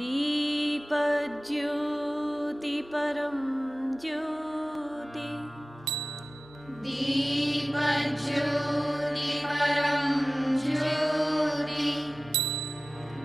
दीपज्योति परं ज्योति। दीपज्योति परं ज्योति।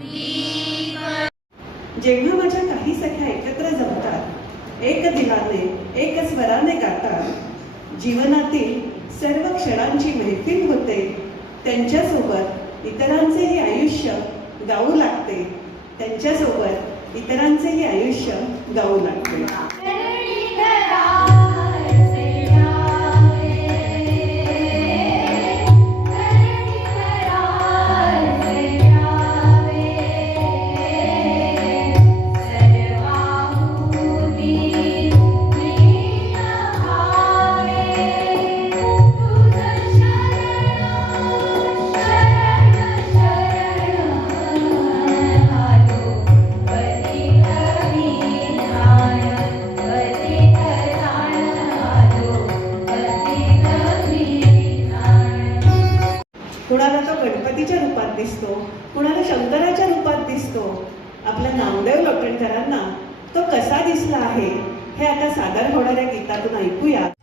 दीप जेव्हा माझ्या काही सख्या एकत्र जमतात एक दिलाने एक स्वराने गातात जीवनातील सर्व क्षणांची मैफिल होते त्यांच्यासोबत इतरांचेही आयुष्य गाऊ लागते. त्यांच्यासोबत इतरांचंही आयुष्य गाऊ लागते. रूपात दिसतो. कुणाला शंकराच्या रूपात दिसतो. आपल्या नामदेव लोटणकरांना तो कसा दिसला आहे हे आता सादर होणाऱ्या गीतातून ऐकूया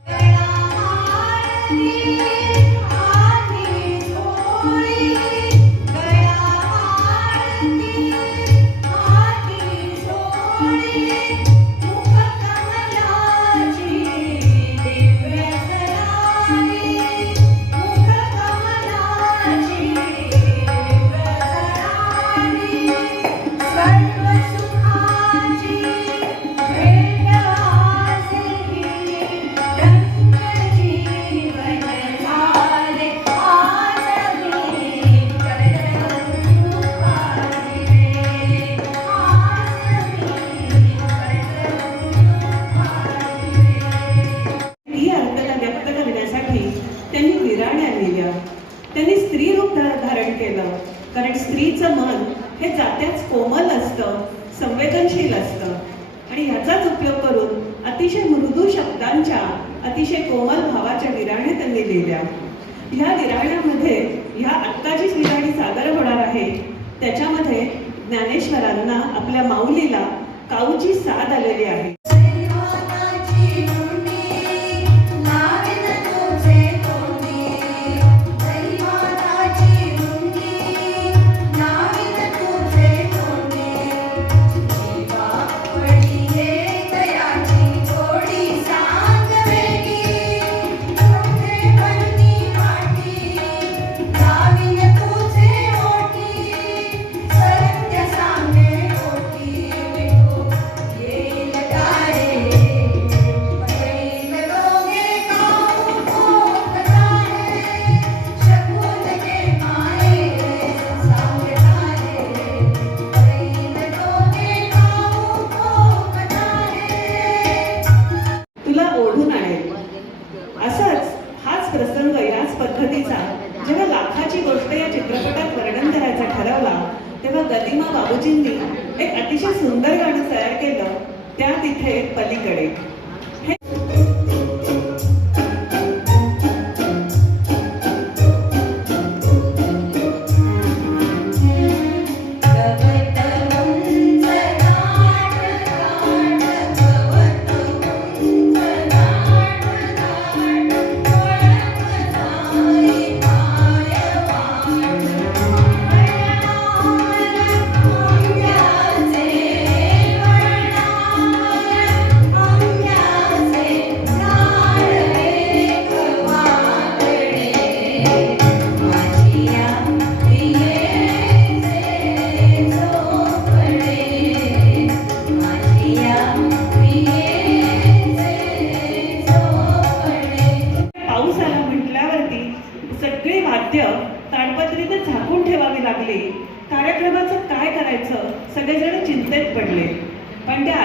त्यांनी स्त्री रूप धारण केलं. कारण स्त्रीचं मन हे जात्याच कोमल असतं संवेदनशील असतं. आणि ह्याचाच उपयोग करून अतिशय मृदू शब्दांच्या अतिशय कोमल भावाच्या विराण्या त्यांनी लिहिल्या. ह्या विराण्यामध्ये ह्या आत्ताची विराणी सादर होणार आहे. त्याच्यामध्ये ज्ञानेश्वरांना आपल्या माऊलीला काऊची साथ आलेली आहे?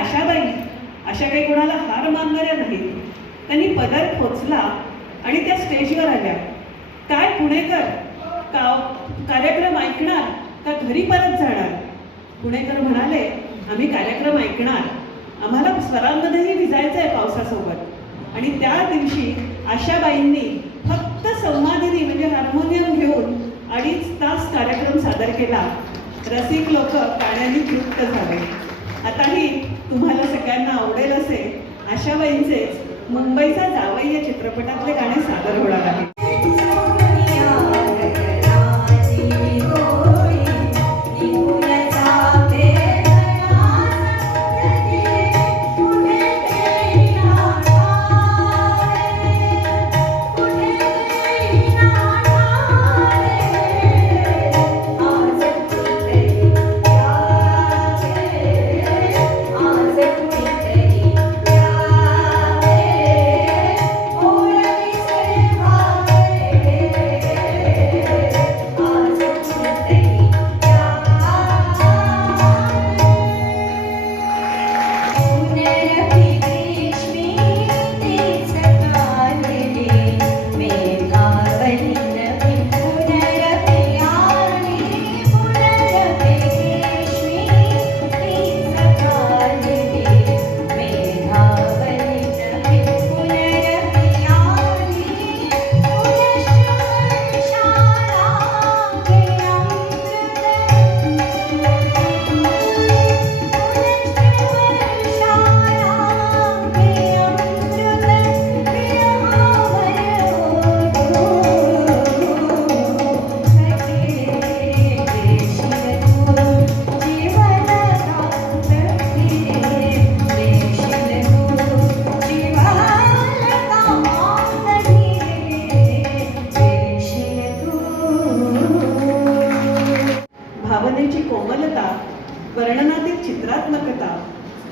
आशाबाई अशा काही कोणाला हार मानणाऱ्या नाहीत. त्यांनी पदर खोचला आणि त्या स्टेजवर आल्या. काय पुणेकर? का कार्यक्रम ऐकणार का घरी परत जाणार? पुणेकर म्हणाले आम्ही कार्यक्रम ऐकणार. आम्हाला स्वरांमध्येही भिजायचं आहे पावसासोबत. आणि त्या दिवशी आशाबाईंनी फक्त संवादिनी म्हणजे हार्मोनियम घेऊन अडीच तास कार्यक्रम सादर केला. रसिक लोक गाण्याने तृप्त झाले. आताही तुम्हाला सगळ्यांना आवडेल असे आशाबाईंचेच मुंबईचा जावई या चित्रपटातले गाणे सादर होणार आहे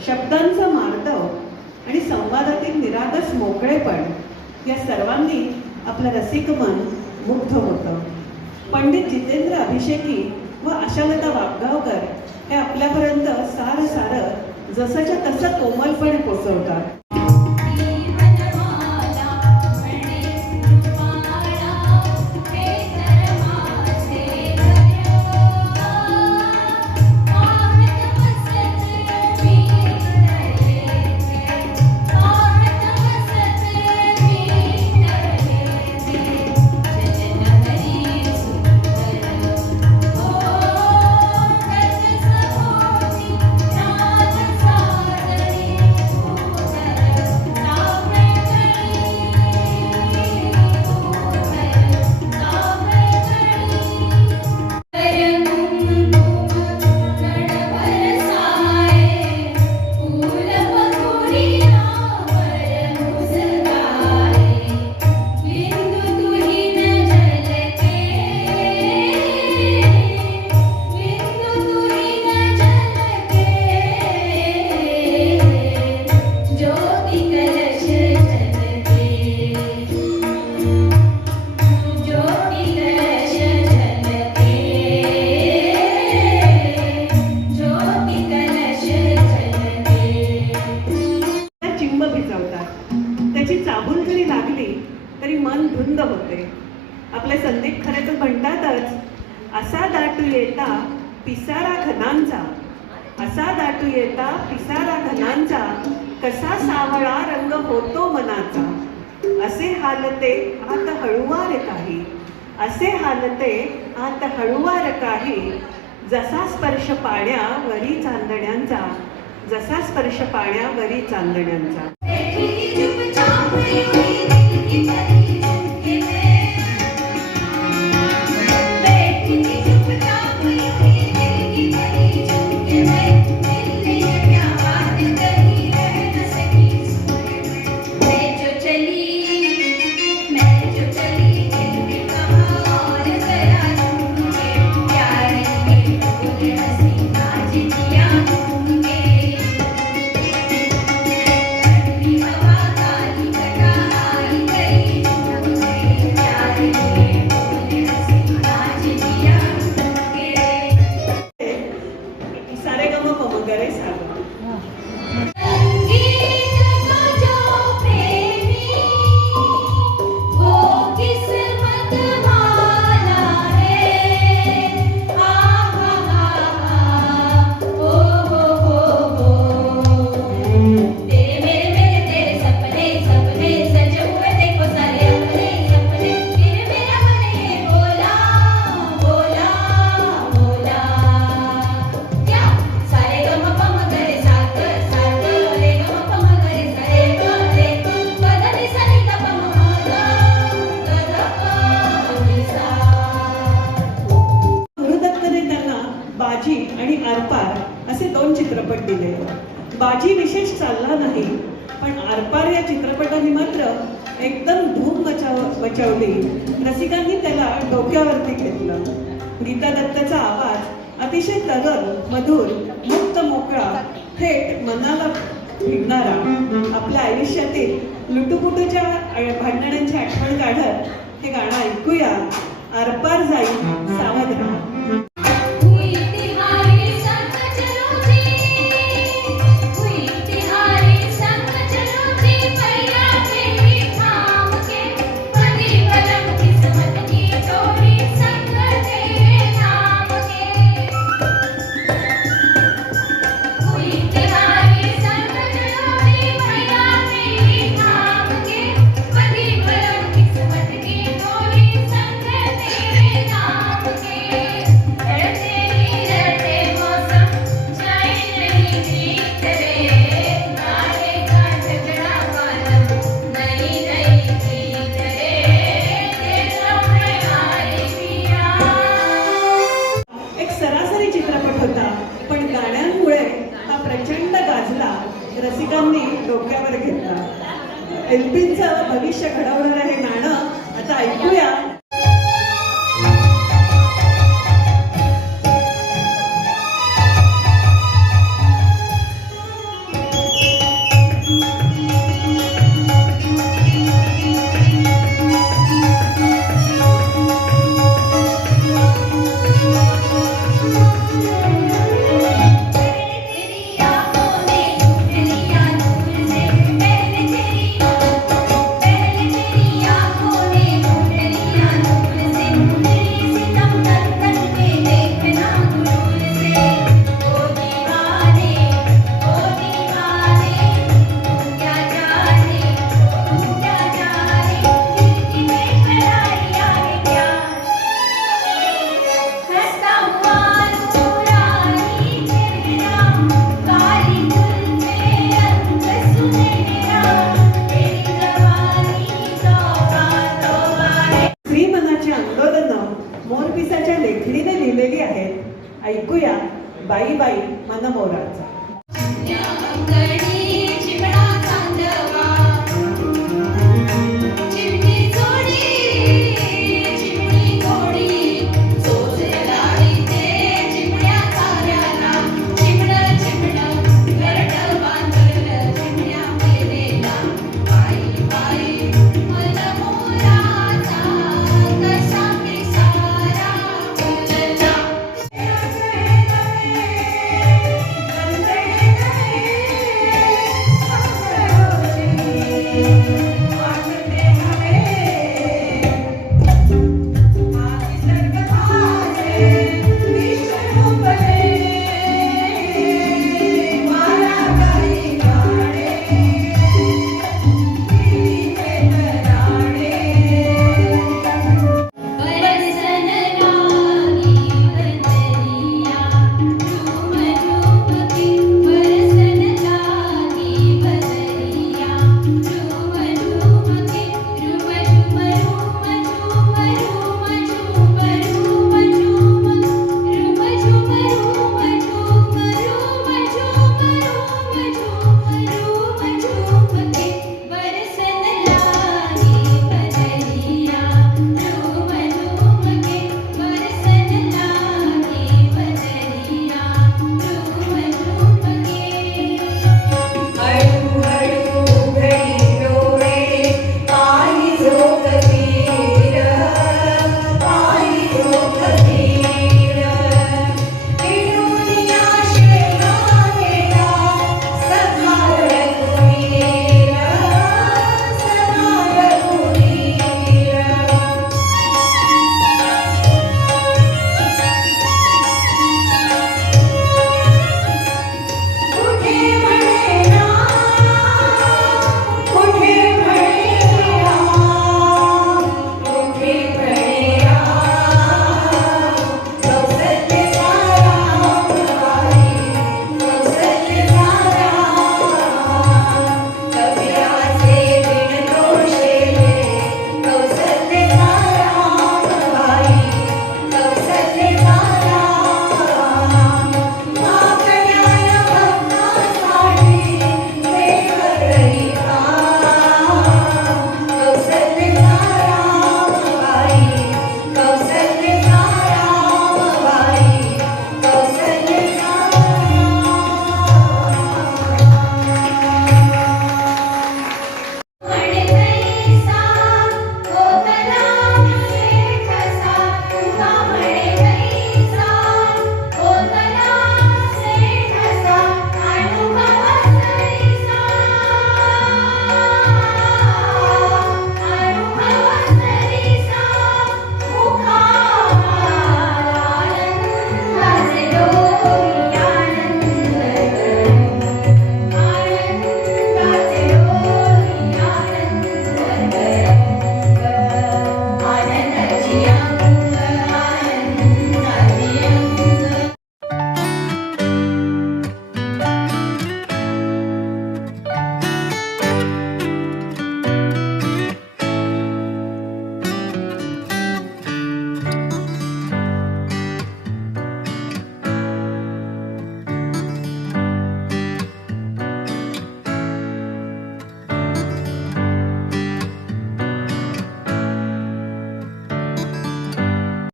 शब्दांचं मार्दव आणि संवादातील निरागस मोकळेपण या सर्वांनी आपलं रसिक मन मुग्ध होतं. पंडित जितेंद्र अभिषेकी व आशालता वाबगावकर हे आपल्यापर्यंत सारं सारं जसंच्या तसं कोमलपणे पोचवतात. त्याची चाबूल जरी लागली तरी मन धुंद होते. आपले संदीप खरे तर म्हणतातच असा दाटू येता पिसारा घनांचा. असा दाटू येता पिसारा घनांचा. कसा सावळा रंग होतो मनाचा. असे हालते आत हळुवार काही. असे हालते आत हळुवार काही. जसा स्पर्श पाण्या वरी चांदण्यांचा. जसा स्पर्श पाण्या वरी चांदण्यांचा. Thank you. घेतलं. गीता दत्तचा आवाज अतिशय तरल मधुर मुक्त मोकळा थेट मनाला भिडणारा आपल्या आयुष्यातील लुटुपुटूच्या भांडणांची आठवण काढत हे गाणं ऐकूया. आरपार जाईल सावध राहा. एलपींचं भविष्य घडवणार आहे.